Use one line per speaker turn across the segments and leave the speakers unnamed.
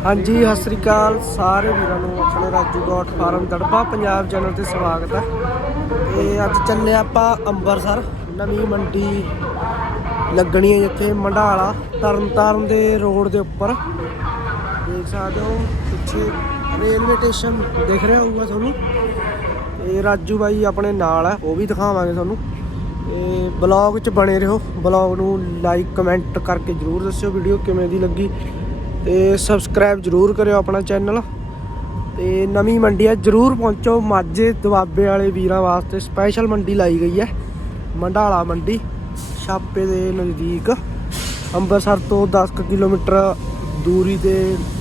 हाँ जी सत श्री अकाल सारे वीरों को अपने Raju goat farm Darba Punjab channel से स्वागत है। तो अज चले आप अंबरसर नवी मंडी लगनी है जिथे मंडाला तरन तारण के रोड के उपर देख सकते हो पिछे रेलवे स्टेशन दिख रहा होगा थोनू। राजू भाई अपने नाल है वो भी दिखावांगे थोनू। ब्लॉग च बने रहो, ब्लॉग नू लाइक कमेंट करके जरूर दस्यो वीडियो किवें दी लगी। तो सबसक्राइब जरूर करो अपना चैनल। तो नवी मंडी है जरूर पहुँचो, माझे दुआबे वाले वीरां वास्ते स्पैशल मंडी लाई गई है। मंडाला मंडी छापे के नज़दीक अंबरसर तो 10 किलोमीटर दूरी ते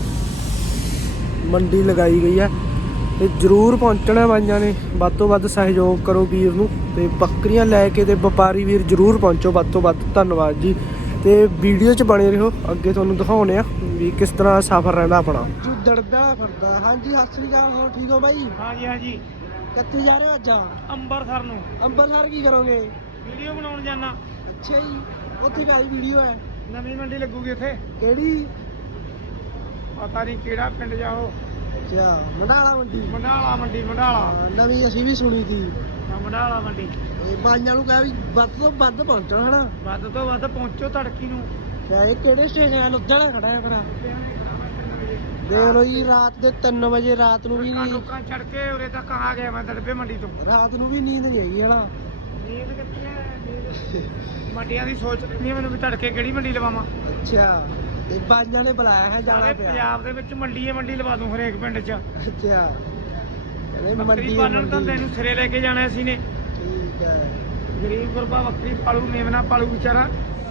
मंडी लगाई गई है। तो जरूर पहुँचना भाइयों ने, वध तो वध सहयोग करो वीर नूं। ते बकरियां लैके ते व्यापारी वीर जरूर पहुँचो वध तो वध। धन्नवाद जी। तो वीडियो च बने रहो, अगे तुहानूं दिखाउने आ भी किस तरह सफर रहिंदा अपना। दड़दा फिरदा। हाँ जी सत श्री अकाल, हो ठीक हो भाई?
हाँ जी हाँ जी।
कित्थे जा रहे हो अज?
अंबरसर नूं।
अंबरसर की करोगे?
वीडियो बनाउण जाना।
अच्छा जी, उत्थे काहदी वीडियो है?
नवी मंडी लगूगी उत्थे।
केड़ी?
पता नहीं केड़ा पिंड जाओ।
अच्छा मंडाला मंडी।
मंडाला मंडी मंडाला।
नवी असीं भी सुनी थी
मंडाला मंडी।
बाइयां नूं कह भी वध तो वध पहुंचो है ना।
वध तो वध पहुंचो तड़की नूं।
ਇਹ ਕਿਹੜੇ ਸਟੇਸ਼ਨ ਹੈ? ਲੁਧਿਆਣਾ ਖੜਾ ਹੈ ਭਰਾ। ਦੇਖ ਲਓ ਜੀ ਰਾਤ ਦੇ 3 ਵਜੇ ਰਾਤ ਨੂੰ ਵੀ ਨਹੀਂ
ਲੋਕਾਂ ਚੜ ਕੇ ਉਰੇ ਤੱਕ ਆ ਗਿਆ ਮੈਂ ਦੜਬੇ ਮੰਡੀ ਤੋਂ।
ਰਾਤ ਨੂੰ ਵੀ ਨੀਂਦ ਨਹੀਂ ਹੈਗੀ ਹਨਾ।
ਨੀਂਦ ਕਿੱਥੇ ਹੈ? ਮੰਡੀਆਂ ਦੀ ਸੋਚ ਨਹੀਂ ਮੈਨੂੰ ਵੀ ਤੜਕੇ ਕਿਹੜੀ ਮੰਡੀ ਲਵਾਵਾਂ।
ਅੱਛਾ ਇਹ ਬਾਈਆਂ ਨੇ ਬੁਲਾਇਆ ਹੈ ਜਾਣਾ ਪਿਆ।
ਪੰਜਾਬ ਦੇ ਵਿੱਚ ਮੰਡੀ ਲਵਾ ਦੂੰ ਹਰੇਕ ਪਿੰਡ 'ਚ।
ਅੱਛਾ
ਬੱਕਰੀ ਪਾਲਣ ਤਾਂ ਤੈਨੂੰ ਸਿਰੇ ਲੈ ਕੇ ਜਾਣਾ ਸੀ ਨੇ।
ਠੀਕ ਹੈ।
ਗਰੀਬ ਗੁਰਬਾ ਬੱਕਰੀ ਪਾਲੂ ਮੇਵਨਾ ਪਾਲੂ ਵਿਚਾਰਾ।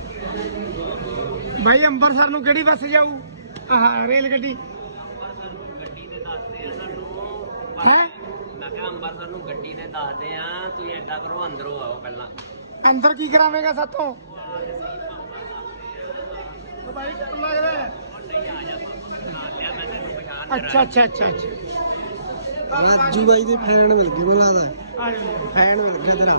भाई अंबरसर ਨੂੰ ਕਿਹੜੀ ਬੱਸ ਜਾਊ? ਆਹ ਰੇਲ ਗੱਡੀ। ਹੈ
ਮੈਂ ਕਿਹਾ ਅੰਬਰਸਰ ਨੂੰ ਗੱਡੀ ਨੇ ਦੱਸਦੇ ਆ, ਤੁਸੀਂ ਏਦਾਂ ਕਰੋ ਅੰਦਰੋਂ ਆਓ ਪਹਿਲਾਂ।
ਅੰਦਰ ਕੀ ਕਰਾਵੇਂਗਾ ਸਾਥੋਂ? ਉਹ ਭਾਈ ਕਿੱਥੋਂ ਲੱਗਦਾ ਹੈ? ਅੱਛਾ ਅੱਛਾ ਅੱਛਾ ਅੱਛਾ।
ਰਾਜੂ ਬਾਈ ਦੇ ਫੈਨ ਮਿਲ ਗਏ ਮੈਨੂੰ ਲੱਗਦਾ।
ਆ ਜਾ
ਫੈਨ ਮਿਲ ਗਿਆ ਤੇਰਾ।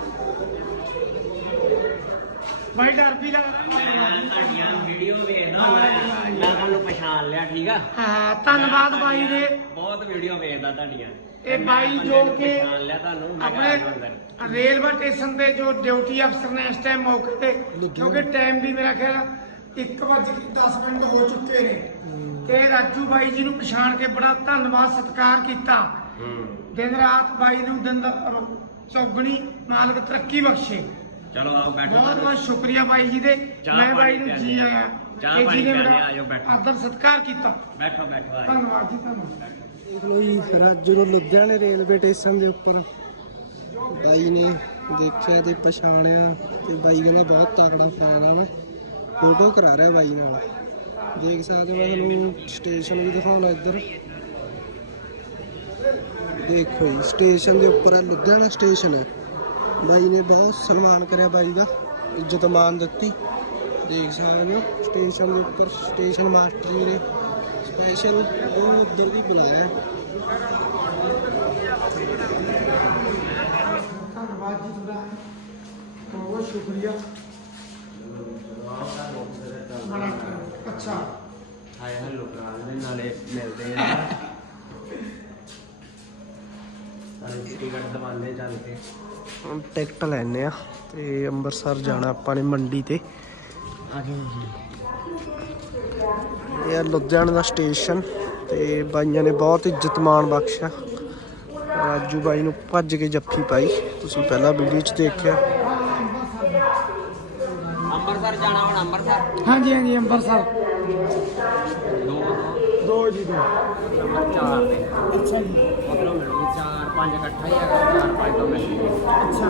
ਭਾਈ ਡਰ ਵੀ ਲੱਗਦਾ।
ਤੁਹਾਡੀਆਂ ਵੀਡੀਓ ਵੇਖਦਾ ਮੈਂ ਤੁਹਾਨੂੰ ਪਛਾਣ ਲਿਆ, ਠੀਕ ਆ।
ਹਾਂ ਧੰਨਵਾਦ ਬਾਈ ਦੇ।
ਬਹੁਤ ਵੀਡੀਓ ਵੇਖਦਾ ਤੁਹਾਡੀਆਂ।
ਇਹ ਬਾਈ ਜੋ ਕਿ
ਪਛਾਣ ਲਿਆ ਤੁਹਾਨੂੰ।
ਆਪਣੇ ਰੇਲਵੇ ਸਟੇਸ਼ਨ ਤੇ ਜੋ ਡਿਊਟੀ ਅਫਸਰ ਨੇ ਇਸ ਟਾਈਮ ਮੌਕੇ ਤੇ, ਕਿਉਂਕਿ ਟਾਈਮ ਵੀ ਮੇਰਾ ਖਿਆਲ 1:10 ਹੋ ਚੁੱਕੇ ਨੇ। ਤੇ ਰਾਜੂ ਬਾਈ ਜੀ ਨੂੰ ਪਛਾਣ ਕੇ ਬੜਾ ਧੰਨਵਾਦ ਸਤਿਕਾਰ ਕੀਤਾ। ਦਿਨ ਰਾਤ ਬਾਈ ਨੂੰ ਦਿਨ ਚੌਗਣੀ ਮਾਲਕ ਤਰੱਕੀ ਬਖਸ਼ੇ।
ਚਲੋ ਆਓ ਬੈਠੋ।
ਬਹੁਤ ਬਹੁਤ ਸ਼ੁਕਰੀਆ ਬਾਈ ਜੀ ਦੇ। ਮੈਂ ਬਾਈ ਨੂੰ ਜੀ ਆਇਆ
ਚਾਹ ਪਾਣੀ ਪਿਆਲੇ, ਆਜੋ ਬੈਠੋ।
ਆਦਰ ਸਤਿਕਾਰ ਕੀਤਾ।
ਬੈਠੋ ਬੈਠੋ ਆਜੋ।
ਧੰਨਵਾਦ ਜੀ ਧੰਨਵਾਦ।
ਦੇਖ ਲਓ ਜੀ ਰਾਜੂ ਨੂੰ ਲੁਧਿਆਣੇ ਰੇਲਵੇ ਸਟੇਸ਼ਨ ਦੇ ਉੱਪਰ ਬਾਈ ਨੇ ਦੇਖਿਆ ਤੇ ਪਛਾਣਿਆ। ਤੇ ਬਾਈ ਕਹਿੰਦਾ ਬਹੁਤ ਤਕੜਾ ਫੈਨ ਆ ਮੈਂ। ਫੋਟੋ ਕਰਾ ਰਿਹਾ ਬਾਈ ਨਾਲ। ਦੇਖ ਸਕਦੇ ਹੋ, ਮੈਂ ਤੁਹਾਨੂੰ ਸਟੇਸ਼ਨ ਵੀ ਦਿਖਾਉਣਾ ਇੱਧਰ। ਦੇਖੋ ਜੀ ਸਟੇਸ਼ਨ ਦੇ ਉੱਪਰ ਹੈ, ਲੁਧਿਆਣਾ ਸਟੇਸ਼ਨ ਹੈ। ਬਾਈ ਨੇ ਬਹੁਤ ਸਨਮਾਨ ਕਰਿਆ ਬਾਈ ਦਾ, ਇੱਜ਼ਤ ਮਾਨ ਦਿੱਤੀ। ਦੇਖ ਸਕਦੇ ਹੋ ਸਟੇਸ਼ਨ ਦੇ ਉੱਪਰ ਸਟੇਸ਼ਨ ਮਾਸਟਰ ਜੀ ਨੇ ਸਪੈਸ਼ਲ ਉਹ ਉੱਧਰ ਦੀ ਬੁਲਾਇਆ।
ਧੰਨਵਾਦ ਜੀ ਤੁਹਾਡਾ, ਬਹੁਤ ਸ਼ੁਕਰੀਆ। ਅੱਛਾ
ਹਾਏ ਹੈਲੋ ਕਰਾ ਦੇ ਨਾਲੇ ਮਿਲਦੇ ਆ। ਨਾਲੇ ਟਿਕਟ ਦਵਾਨੇ ਚੱਲ ਕੇ
ਹੁਣ ਟਿਕਟ ਲੈਣੇ ਆ ਤੇ ਅੰਮ੍ਰਿਤਸਰ ਜਾਣਾ ਆਪਾਂ ਨੇ ਮੰਡੀ ਤੇ। ਇਹ ਆ ਲੁਧਿਆਣਾ ਦਾ ਸਟੇਸ਼ਨ। ਤੇ ਬਾਈਆਂ ਨੇ ਬਹੁਤ ਇੱਜ਼ਤ ਮਾਣ ਬਖਸ਼ਿਆ। ਰਾਜੂ ਬਾਈ ਨੂੰ ਭੱਜ ਕੇ ਜੱਫੀ ਪਾਈ, ਤੁਸੀਂ ਪਹਿਲਾਂ ਵੀਡੀਓ 'ਚ ਦੇਖਿਆ।
ਅੰਬਰਸਰ ਜਾਣਾ ਹੁਣ। ਅੰਬਰਸਰ
ਹਾਂਜੀ ਹਾਂਜੀ ਅੰਬਰਸਰ ਦੋ ਜੀ ਦੋ।
4 ਦੇ
ਅੱਛਾ ਜੀ।
ਮਤਲਬ ਮਿਲੂਗੀ 4-5 ਇਕੱਠਾ ਹੀ ਹੈਗਾ। 4-5 ਤੋਂ ਮਿਲੂਗੀ।
ਅੱਛਾ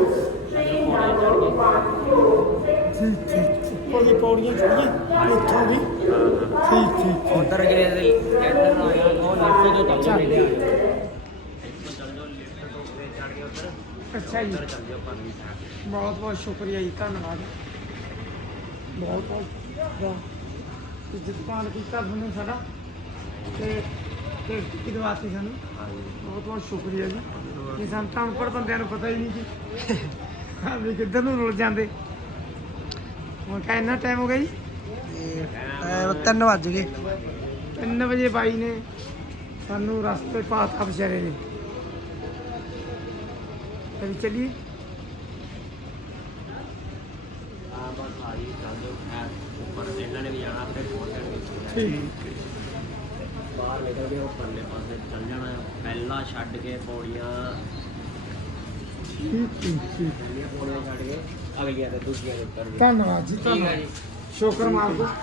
ਠੀਕ ਠੀਕ। ਉੱਪਰ ਦੀ ਪੌੜੀਆਂ ਚੜੀਏ ਉੱਥੋਂ ਵੀ। ਠੀਕ ਠੀਕ।
ਉਧਰ ਗਏ ਤੇ ਇੱਧਰ ਨੂੰ ਆਇਆ ਉਹ ਲਿਫਟ ਤੋਂ ਚੱਲ ਜਾਂਦੇ ਆ। ਇੱਥੋਂ ਚੱਲ ਜਾਓ ਲਿਫਟ ਤੋਂ ਉੱਤੇ ਚੜ ਕੇ ਉਧਰ।
ਅੱਛਾ ਜੀ।
ਉਧਰ ਚੱਲ ਜਾਓ ਪਰਲੀ ਸਾਈਡ।
ਬਹੁਤ ਬਹੁਤ ਸ਼ੁਕਰੀਆ ਜੀ, ਧੰਨਵਾਦ। ਬਹੁਤ ਬਹੁਤ ਇੱਜ਼ਤ ਮਾਣ ਕੀਤਾ ਤੁਹਾਨੂੰ ਸਾਡਾ। ਤੇ ਕੀ ਦਵਾਤੀ ਸਾਨੂੰ। ਬਹੁਤ ਬਹੁਤ ਸ਼ੁਕਰੀਆ ਜੀ। ਇਹ ਸਾਨੂੰ ਤਾਂ ਅਨਪੜ੍ਹ ਬੰਦਿਆਂ ਨੂੰ ਪਤਾ ਹੀ ਨਹੀਂ ਜੀ ਵੀ ਕਿੱਧਰ ਨੂੰ ਰੁਲ ਜਾਂਦੇ। ਹੁਣ ਕਿੰਨਾ ਟਾਈਮ ਹੋ ਗਿਆ ਜੀ?
ਟਾਈਮ 3 ਵੱਜ ਗਏ।
3 ਵਜੇ ਬਾਈ ਨੇ ਸਾਨੂੰ ਰਸਤੇ ਪਾਤਾ ਵਿਚਾਰੇ ਨੇ। ਅਭੀ ਚੱਲੀਏ।
ਹਾਂ ਬਸ ਆ ਜੀ ਚੱਲ ਜਾਓ ਉੱਪਰ ਇਹਨਾਂ ਨੇ ਵੀ ਜਾਣਾ ਆਪਣੇ ਪਹੁੰਚਣਗੇ।
ਠੀਕ
ਬਾਹਰ ਨਿਕਲ ਕੇ ਉਹ ਪਰਲੇ ਪਾਸੇ ਚੱਲ ਜਾਣਾ ਪਹਿਲਾਂ ਛੱਡ ਕੇ ਪੌੜੀਆਂ ਪਹਿਲੀਆਂ ਪੌੜੀਆਂ ਛੱਡ ਕੇ ਅਗਲੀਆਂ ਤੇ ਦੂਜੀਆਂ ਦੇ ਉੱਪਰ
ਧੰਨਵਾਦ ਜੀ,
ਠੀਕ ਹੈ
ਧੰਨਵਾਦ।
ਜੀ।
ਸ਼ੁਕਰ ਮਾਰ ਦੋ।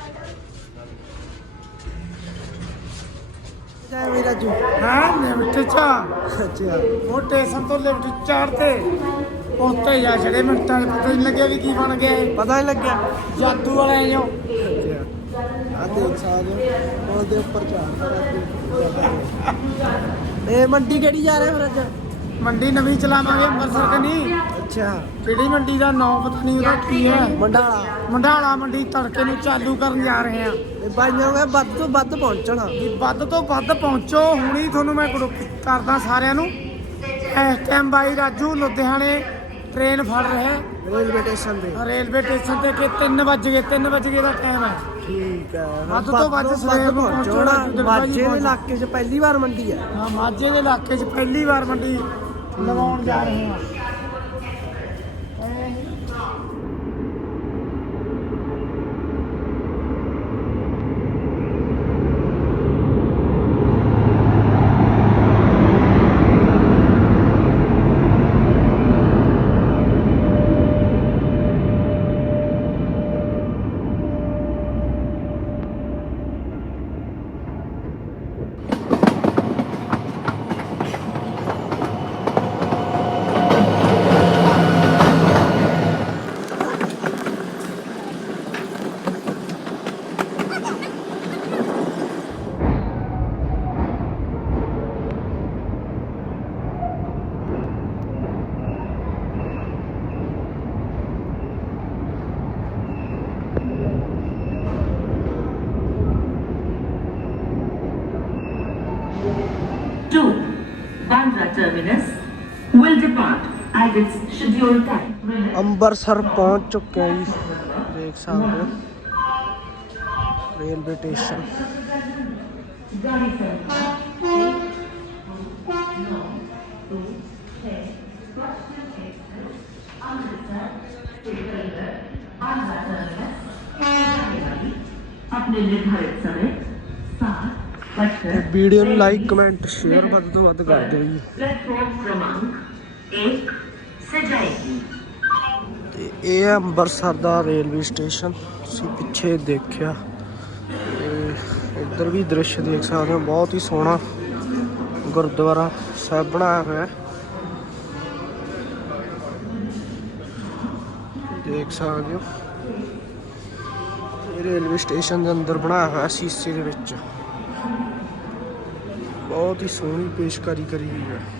ਜੈ ਵੀ ਰਾਜੂ।
ਹਾਂ ਲਿਫਟ ਚਾ
ਅੱਛਾ
ਉਹ ਸਟੇਸ਼ਨ ਤੋਂ ਲਿਫਟ ਚਾੜਤੇ ਉੱਤੇ ਜਾ ਚੜੇ, ਮਿੰਟਾਂ 'ਚ ਪਤਾ ਨਹੀਂ ਲੱਗਿਆ ਵੀ ਕੀ ਬਣ ਗਿਆ ਇਹ।
ਪਤਾ ਨਹੀਂ ਲੱਗਿਆ।
ਜਾਦੂ ਵਾਲੇ ਜੋ
ਅੱਛਾ ਆ ਦੇਖ ਸਕਦੇ ਹੋ ਉਹਦੇ ਉੱਪਰ ਚੜ੍ਹਦਾ। ਇਹ ਮੰਡੀ ਕਿਹੜੀ ਜਾ ਰਹੇ ਫਿਰ ਅੱਜ?
ਮੰਡੀ ਨਵੀਂ ਚਲਾਵਾਂਗੇ ਅੰਮ੍ਰਿਤਸਰ ਕਨੀ।
ਅੱਛਾ
ਕਿਹੜੀ ਮੰਡੀ ਦਾ ਨਾਂ ਪਤਾ ਨਹੀਂ ਉਹਦਾ ਕੀ ਹੈ।
ਮੰਡਾਲਾ।
ਮੰਡਾਲਾ ਮੰਡੀ ਤੜਕੇ ਨੂੰ ਚਾਲੂ ਕਰਨ ਜਾ ਰਹੇ ਆ।
ਇਹ ਬਾਈਆਂ ਨੂੰ ਵੱਧ ਤੋਂ ਵੱਧ ਪਹੁੰਚਣਾ।
ਵੀ ਵੱਧ ਤੋਂ ਵੱਧ ਪਹੁੰਚੋ। ਹੁਣੀ ਤੁਹਾਨੂੰ ਮੈਂ ਗਰੁੱਪ ਕਰਦਾ ਸਾਰਿਆਂ ਨੂੰ। ਇਸ ਟਾਈਮ ਬਾਈ ਰਾਜੂ ਲੁਧਿਆਣੇ ਟ੍ਰੇਨ ਫੜ ਰਿਹਾ
ਰੇਲਵੇ ਸਟੇਸ਼ਨ ਤੇ।
ਰੇਲਵੇ ਸਟੇਸ਼ਨ ਤੇ ਕਿ 3 ਵਜੇ ਦਾ ਟਾਈਮ ਹੈ।
ਠੀਕ ਹੈ
ਵੱਧ ਤੋਂ ਵੱਧ ਸਵੇਰ ਨੂੰ
ਪਹੁੰਚਣਾ।
ਪਹੁੰਚੋ।
ਮਾਝੇ ਦੇ ਇਲਾਕੇ 'ਚ ਪਹਿਲੀ ਵਾਰ ਮੰਡੀ ਹੈ।
ਹਾਂ ਮਾਝੇ ਦੇ ਇਲਾਕੇ 'ਚ ਪਹਿਲੀ ਵਾਰ ਮੰਡੀ ਲਗਾਉਣ ਜਾ ਰਹੇ ਹਾਂ।
Bandra terminus will depart at its scheduled time.
Amritsar ਪਹੁੰਚ ਚੁੱਕੇ ਹਾਂ ਜੀ। ਦੇਖ ਸਕਦੇ ਹੋ ਰੇਲਵੇ ਸਟੇਸ਼ਨ।
अपने निर्धारित समय 7:50
ਵੀਡੀਓ ਨੂੰ ਲਾਈਕ ਕਮੈਂਟ ਸ਼ੇਅਰ ਵੱਧ ਤੋਂ ਵੱਧ ਕਰ ਦਿਓ ਜੀ।
प्लेटफॉर्म क्रमांक 1 से जाएगी।
ਤੇ ਇਹ ਹੈ ਅੰਮ੍ਰਿਤਸਰ ਦਾ ਰੇਲਵੇ ਸਟੇਸ਼ਨ। ਤੁਸੀਂ ਪਿੱਛੇ ਦੇਖਿਆ ਤੇ ਇੱਧਰ ਵੀ ਦ੍ਰਿਸ਼ ਦੇਖ ਸਕਦੇ ਹੋ। ਬਹੁਤ ਹੀ ਸੋਹਣਾ ਗੁਰਦੁਆਰਾ ਸਾਹਿਬ ਬਣਾਇਆ ਹੋਇਆ ਹੈ। ਦੇਖ ਸਕਦੇ ਹੋ ਇਹ ਰੇਲਵੇ ਸਟੇਸ਼ਨ ਦੇ ਅੰਦਰ ਬਣਾਇਆ ਹੋਇਆ ਸ਼ੀਸ਼ੇ ਦੇ ਵਿੱਚ। ਬਹੁਤ ਹੀ ਸੋਹਣੀ ਪੇਸ਼ਕਾਰੀ ਕਰੀ ਹੋਈ ਹੈ।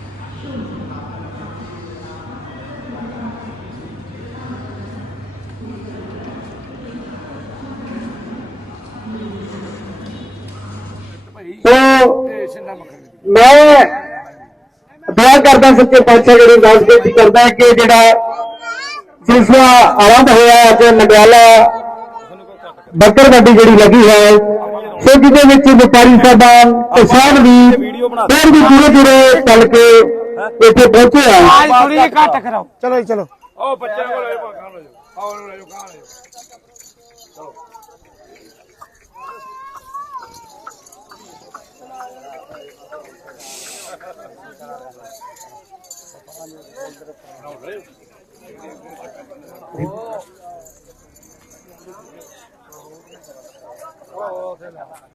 ਮੈਂ ਦੁਆ ਕਰਦਾ ਸੱਚੇ ਪਾਤਸ਼ਾਹ ਜੀ ਨੂੰ ਦਾਸ ਬੇਨਤੀ ਕਰਦਾ ਕਿ ਜਿਹੜਾ ਸਿਲਸਿਲਾ ਆਰੰਭ ਹੋਇਆ ਅੱਜ ਨਡਿਆਲਾ ਬੱਕਰ ਗੱਡੀ ਜਿਹੜੀ ਲੱਗੀ ਹੈ ਸੋ ਜਿਹਦੇ ਵਿੱਚ ਵਪਾਰੀ ਸਾਹਿਬਾਨ ਕਿਸਾਨ ਵੀ ਹੋਰ ਵੀ ਪੂਰੇ ਚੱਲ ਕੇ ਇੱਥੇ ਪਹੁੰਚੇ ਆ।
ਆਜ ਥੋੜੀ ਜਿਹੀ ਘੱਟ ਕਰਾਓ। ਚਲੋ ਜੀ ਚਲੋ।
ਉਹ ਬੱਚਿਆਂ ਕੋਲ ਲੈ ਜਾਓ ਖਾਣ ਲੈ ਜਾਓ ਆਓ ਲੈ ਜਾਓ ਖਾਣ ਲੈ ਜਾਓ